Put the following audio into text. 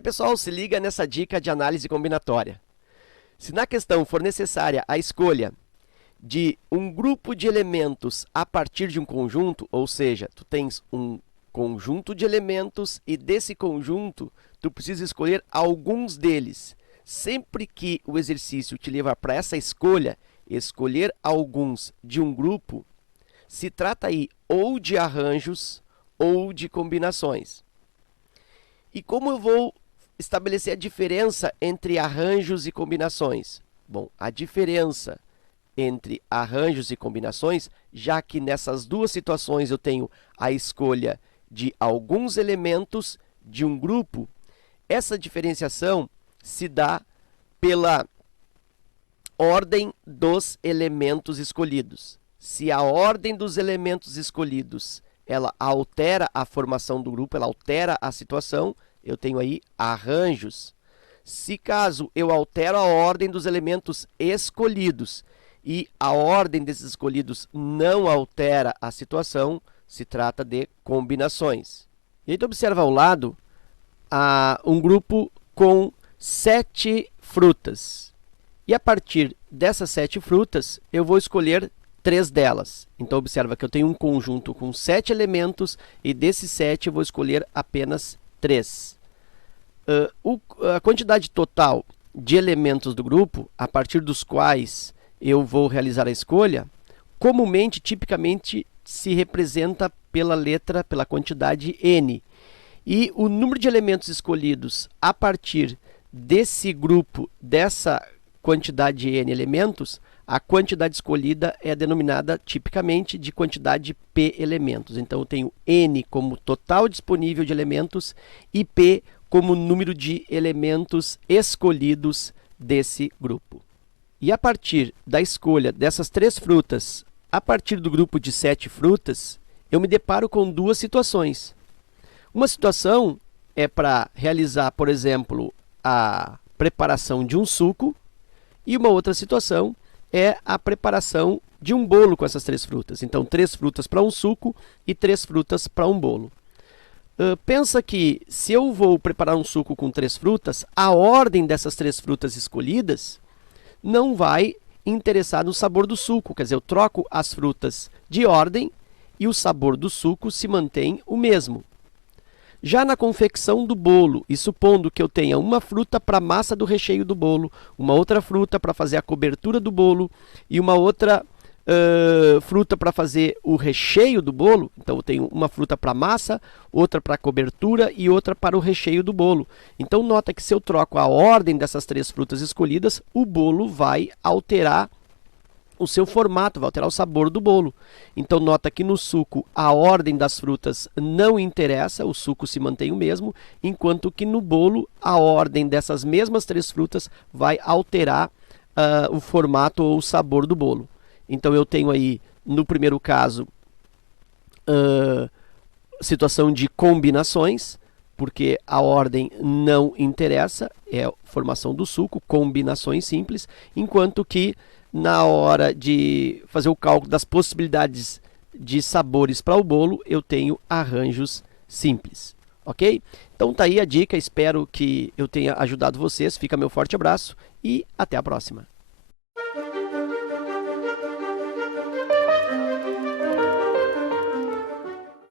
Aí, pessoal, se liga nessa dica de análise combinatória. Se na questão for necessária a escolha de um grupo de elementos a partir de um conjunto, ou seja, tu tens um conjunto de elementos e desse conjunto tu precisa escolher alguns deles. Sempre que o exercício te levar para essa escolha, escolher alguns de um grupo, se trata aí ou de arranjos ou de combinações. E como eu vou estabelecer a diferença entre arranjos e combinações? Bom, a diferença entre arranjos e combinações, já que nessas duas situações eu tenho a escolha de alguns elementos de um grupo, essa diferenciação se dá pela ordem dos elementos escolhidos. Se a ordem dos elementos escolhidos ela altera a formação do grupo, ela altera a situação, eu tenho aí arranjos. Se caso eu altero a ordem dos elementos escolhidos e a ordem desses escolhidos não altera a situação, se trata de combinações. E aí tu observa ao lado um grupo com 7 frutas. E a partir dessas 7 frutas, eu vou escolher 3 delas. Então, observa que eu tenho um conjunto com 7 elementos e desses 7 eu vou escolher apenas 3. A quantidade total de elementos do grupo, a partir dos quais eu vou realizar a escolha, comumente, tipicamente, se representa pela quantidade n. E o número de elementos escolhidos a partir desse grupo, dessa quantidade de n elementos, a quantidade escolhida é denominada tipicamente de quantidade p elementos. Então, eu tenho n como total disponível de elementos e p como número de elementos escolhidos desse grupo. E a partir da escolha dessas 3 frutas, a partir do grupo de 7 frutas, eu me deparo com 2 situações. Uma situação é para realizar, por exemplo, a preparação de um suco, e uma outra situação é a preparação de um bolo com essas 3 frutas. Então, 3 frutas para um suco e 3 frutas para um bolo. Pensa que, se eu vou preparar um suco com 3 frutas, a ordem dessas 3 frutas escolhidas não vai interessar no sabor do suco. Quer dizer, eu troco as frutas de ordem e o sabor do suco se mantém o mesmo. Já na confecção do bolo, e supondo que eu tenha uma fruta para a massa do recheio do bolo, uma outra fruta para fazer a cobertura do bolo e uma outra fruta para fazer o recheio do bolo, então eu tenho uma fruta para a massa, outra para a cobertura e outra para o recheio do bolo. Então, nota que se eu troco a ordem dessas 3 frutas escolhidas, o bolo vai alterar o seu formato, vai alterar o sabor do bolo. Então, nota que no suco a ordem das frutas não interessa, o suco se mantém o mesmo, enquanto que no bolo a ordem dessas mesmas 3 frutas vai alterar o formato ou o sabor do bolo. Então, eu tenho aí, no primeiro caso, situação de combinações, porque a ordem não interessa, é a formação do suco, combinações simples, enquanto que na hora de fazer o cálculo das possibilidades de sabores para o bolo, eu tenho arranjos simples, ok? Então, tá aí a dica, espero que eu tenha ajudado vocês, fica meu forte abraço e até a próxima.